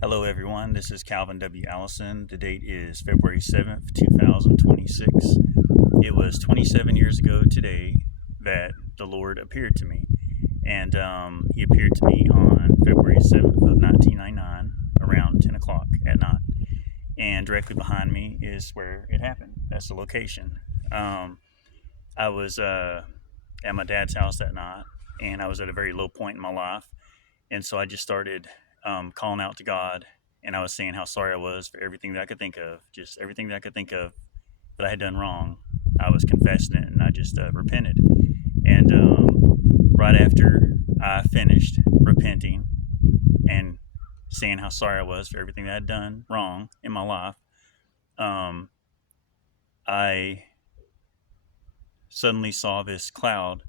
Hello, everyone. This is Calvin W. Allison. The date is February 7th, 2026. It was 27 years ago today that the Lord appeared to me. And He appeared to me on February 7th of 1999 around 10 o'clock at night. And directly behind me is where it happened. That's the location. I was at my dad's house that night, and I was at a very low point in my life. And so I just started calling out to God, and I was saying how sorry I was for everything that I could think of, just everything that I could think of that I had done wrong. I was confessing it, and I just repented. And right after I finished repenting and saying how sorry I was for everything that I had done wrong in my life, um, I suddenly saw this cloud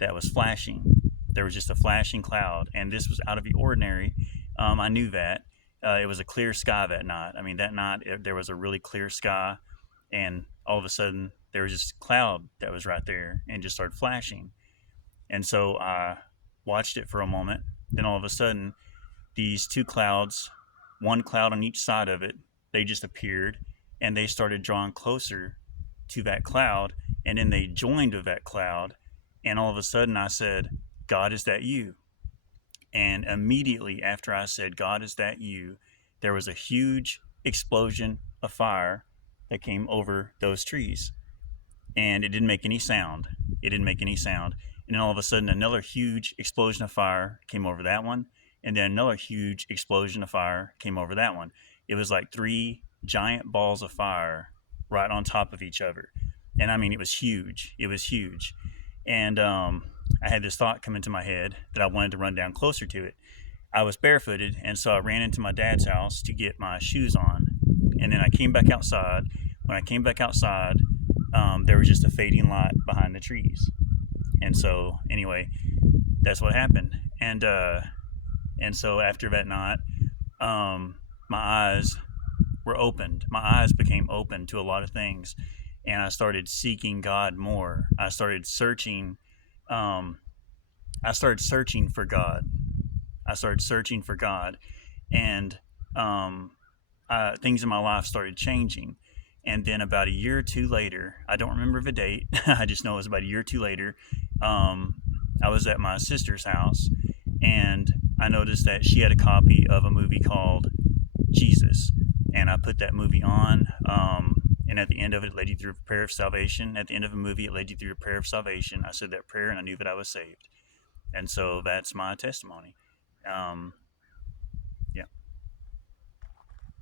that was flashing. There was just a flashing cloud, and this was out of the ordinary. I knew that. It was a clear sky that night. I mean, that night there was a really clear sky, and all of a sudden there was this cloud that was right there and just started flashing. And so I watched it for a moment. Then all of a sudden, these two clouds, one cloud on each side of it, they just appeared and they started drawing closer to that cloud. And then they joined with that cloud. And all of a sudden, I said, God, is that you? And immediately after I said, God, is that you? There was a huge explosion of fire that came over those trees. And it didn't make any sound. It didn't make any sound. And then all of a sudden, another huge explosion of fire came over that one. And then another huge explosion of fire came over that one. It was like three giant balls of fire right on top of each other. And I mean, it was huge. It was huge. And I had this thought come into my head that I wanted to run down closer to it. I was barefooted, and so I ran into my dad's house to get my shoes on. And then I came back outside. When I came back outside, there was just a fading light behind the trees. And so, anyway, that's what happened. And so after that night, my eyes were opened. My eyes became open to a lot of things, and I started seeking God more. I started searching. I started searching for God. I started searching for God, and things in my life started changing. And then about a year or two later, I don't remember the date. I just know it was about a year or two later. I was at my sister's house, and I noticed that she had a copy of a movie called Jesus, and I put that movie on. And at the end of it, it led you through a prayer of salvation. At the end of the movie, it led you through a prayer of salvation. I said that prayer, and I knew that I was saved. And so that's my testimony.